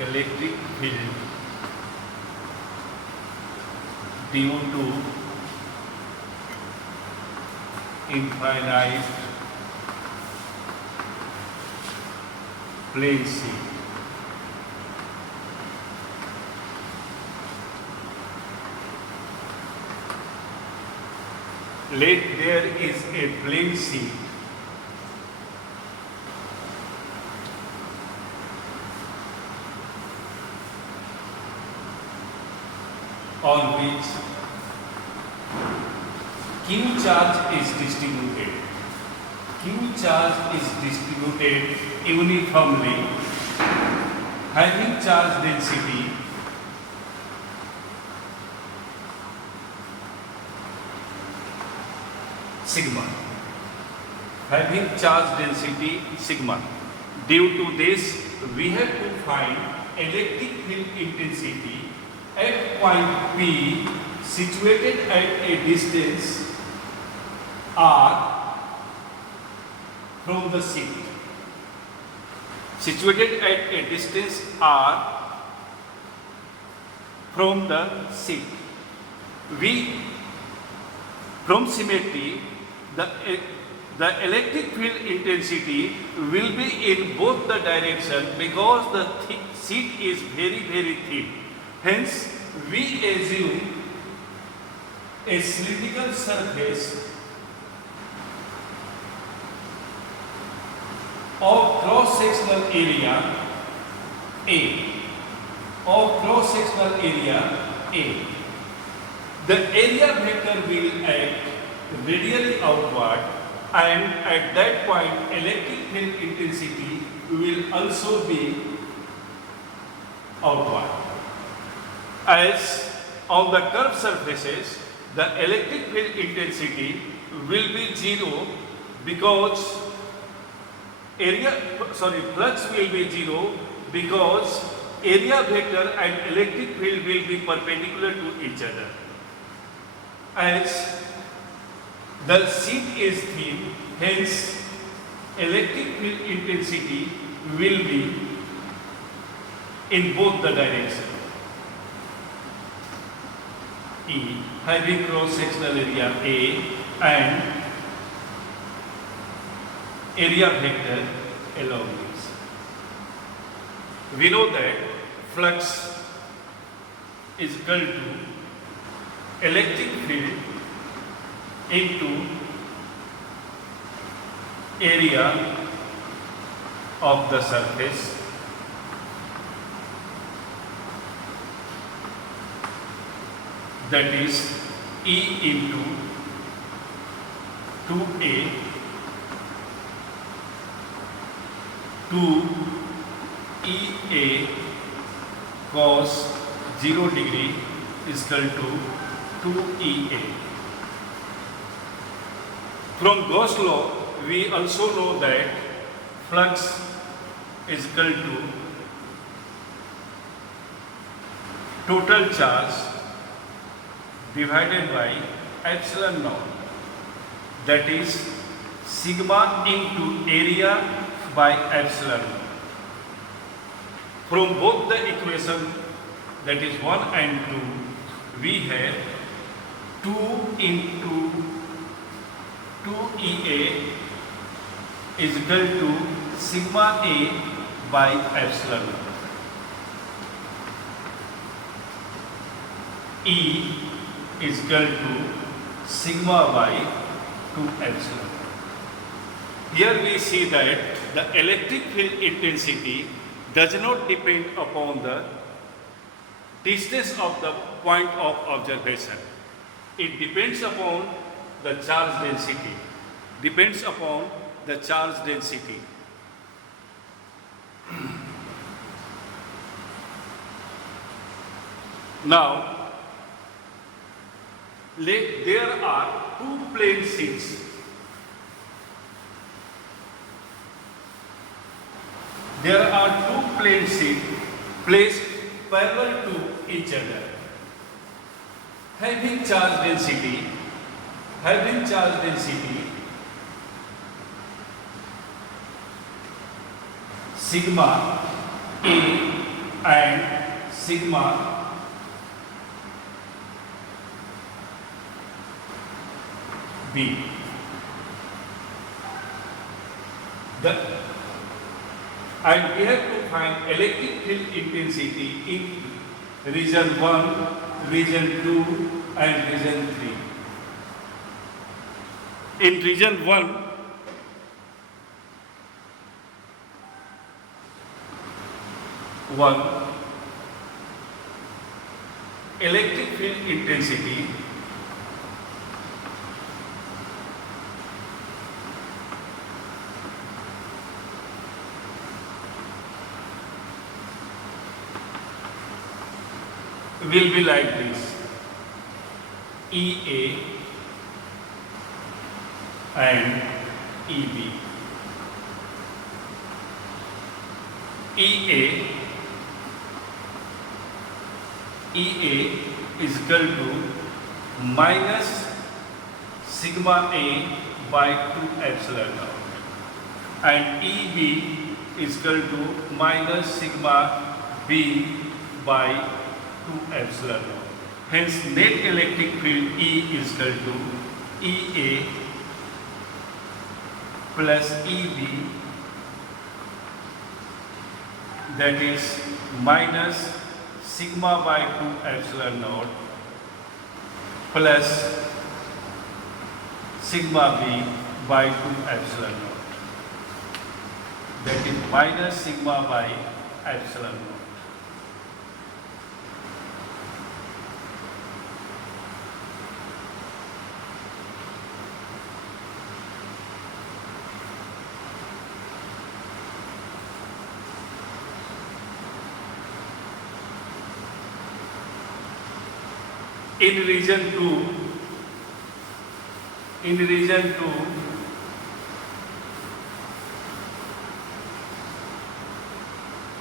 electric field due to infinite plane sheet. Let there is a plane sheet on which Q charge is distributed. Q charge is distributed uniformly, having charge density sigma. Having charge density sigma. Due to this, we have to find electric field intensity at point P situated at a distance r from the sheet. Situated at a distance r from the sheet. From symmetry, the electric field intensity will be in both the direction because the sheet is very, very thin. Hence, we assume a cylindrical surface of cross-sectional area A. The area vector will act radially outward, and at that point electric field intensity will also be outward. As on the curved surfaces, the electric field intensity will be zero because flux will be zero because area vector and electric field will be perpendicular to each other. As the sheet is thin, hence electric field intensity will be in both the directions. E having cross-sectional area A and area vector along this. We know that flux is equal to electric field into area of the surface that is E into 2A 2 EA cos 0 degree is equal to 2 EA. From Gauss law, we also know that flux is equal to total charge divided by epsilon naught, that is sigma into area by epsilon. From both the equation, that is 1 and 2, we have 2 into 2EA is equal to sigma A by epsilon. E is equal to sigma by 2 epsilon. Here we see that the electric field intensity does not depend upon the distance of the point of observation. It depends upon the charge density. Now, there are two plane sheets. There are two plane sheets placed parallel to each other, having charge density sigma A and sigma B. And we have to find electric field intensity in region 1, region 2 and region 3. In region 1, electric field intensity will be like this: EA and EB. EA is equal to minus sigma A by 2 epsilon naught, and EB is equal to minus sigma B by 2 epsilon naught. Hence, net electric field E is equal to EA plus EB, that is minus sigma by 2 epsilon naught plus sigma B by 2 epsilon naught, that is minus sigma by epsilon naught. In region 2,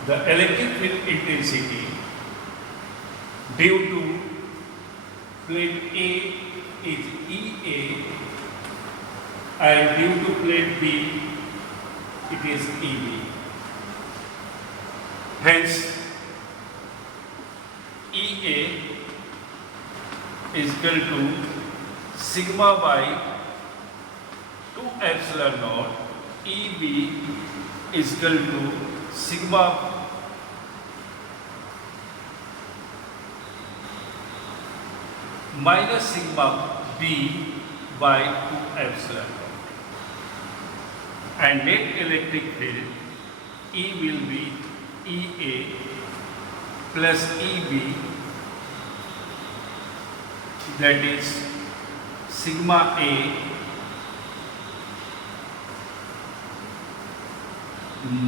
the electric field intensity due to plate A is EA and due to plate B it is EB. Hence, EA is equal to sigma by 2 epsilon naught, EB is equal to sigma minus sigma B by 2 epsilon naught. And net electric field E will be EA plus EB, that is sigma A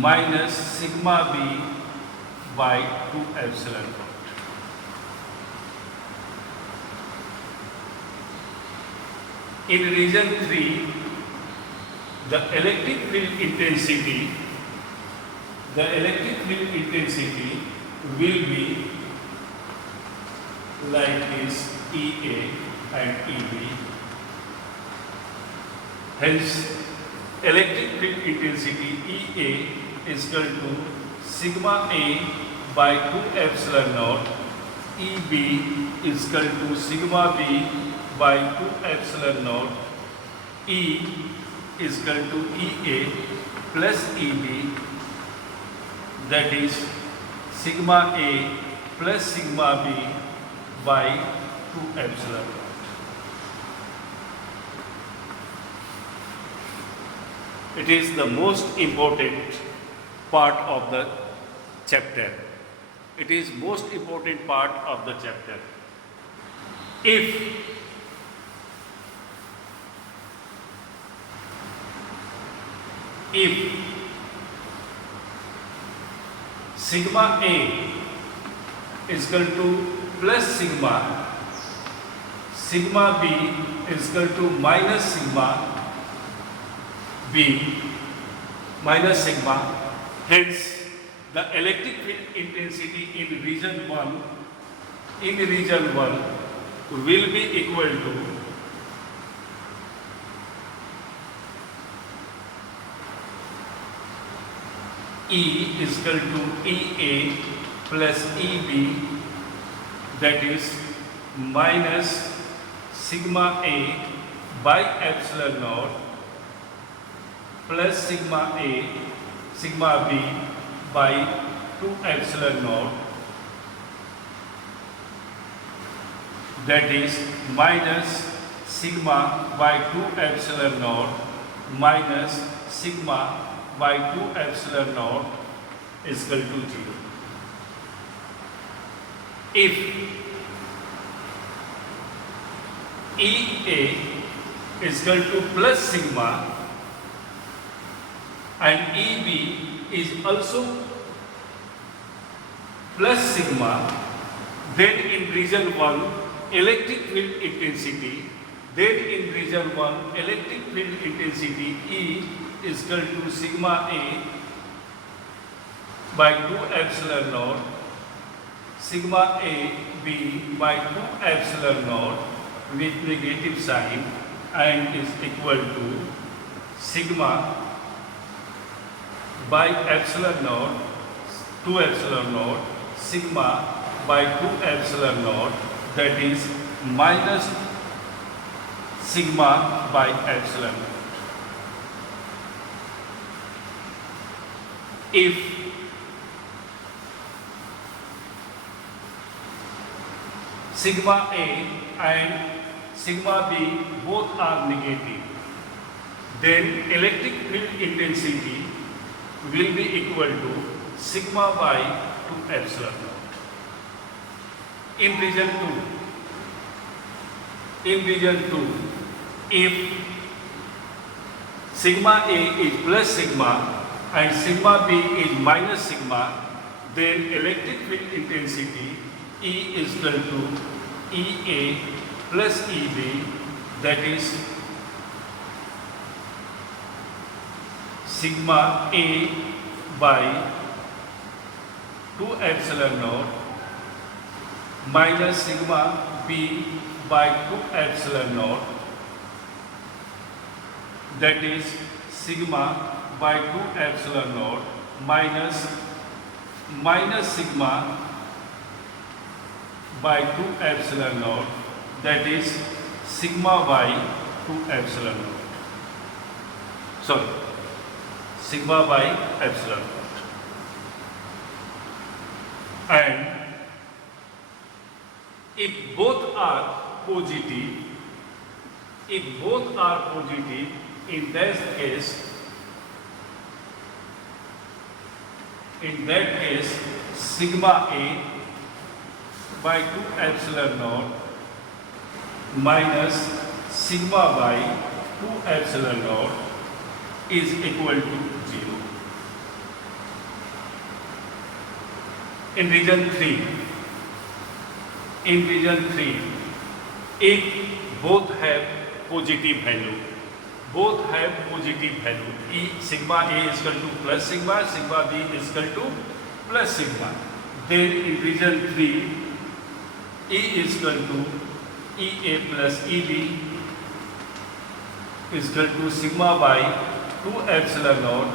minus sigma B by 2 epsilon naught. In region 3, the electric field intensity will be like this: EA and EB. Hence, electric field intensity EA is equal to sigma A by 2 epsilon naught, EB is equal to sigma B by 2 epsilon naught, E is equal to EA plus EB, that is sigma A plus sigma B by 2 epsilon naught. It is the most important part of the chapter. It is most important part of the chapter. If sigma A is equal to plus sigma B is equal to minus sigma B minus sigma, hence the electric field intensity in region 1 will be equal to E is equal to EA plus EB, that is minus sigma A by epsilon naught plus sigma A, sigma B by 2 epsilon naught, that is minus sigma by 2 epsilon naught minus sigma by 2 epsilon naught is equal to 0. If EA is equal to plus sigma and EB is also plus sigma, then in region 1 electric field intensity, E is equal to sigma A by 2 epsilon naught, sigma A B by 2 epsilon naught with negative sign, and is equal to sigma by epsilon naught, 2 epsilon naught, sigma by 2 epsilon naught, that is minus sigma by epsilon naught. If sigma A and sigma B both are negative, then electric field intensity will be equal to sigma by 2 epsilon naught. In region 2, if sigma A is plus sigma and sigma B is minus sigma, then electric field intensity E is equal to EA plus EB, that is sigma A by 2 epsilon naught minus sigma B by 2 epsilon naught, that is sigma by 2 epsilon naught minus sigma by 2 epsilon naught, that is sigma by 2 epsilon naught. Sorry, sigma by epsilon naught. And if both are positive, in that case sigma A by 2 epsilon naught minus sigma by 2 epsilon naught is equal to 0. In region 3, if both have positive value, E sigma A is equal to plus sigma B is equal to plus sigma, then in region 3 E is equal to EA plus EB is equal to sigma by 2 epsilon naught,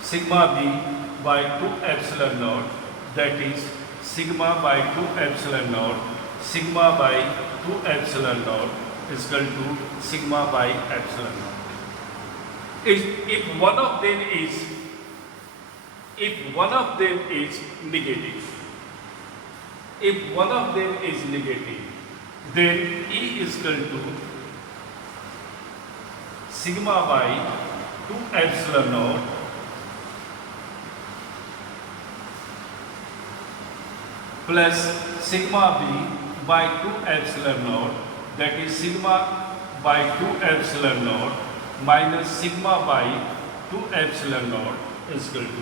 sigma B by 2 epsilon naught, that is sigma by 2 epsilon naught, sigma by 2 epsilon naught is equal to sigma by epsilon naught. If one of them is negative, then E is equal to sigma by 2 epsilon naught plus sigma B by 2 epsilon naught, that is sigma by 2 epsilon naught minus sigma by 2 epsilon naught is equal to 0.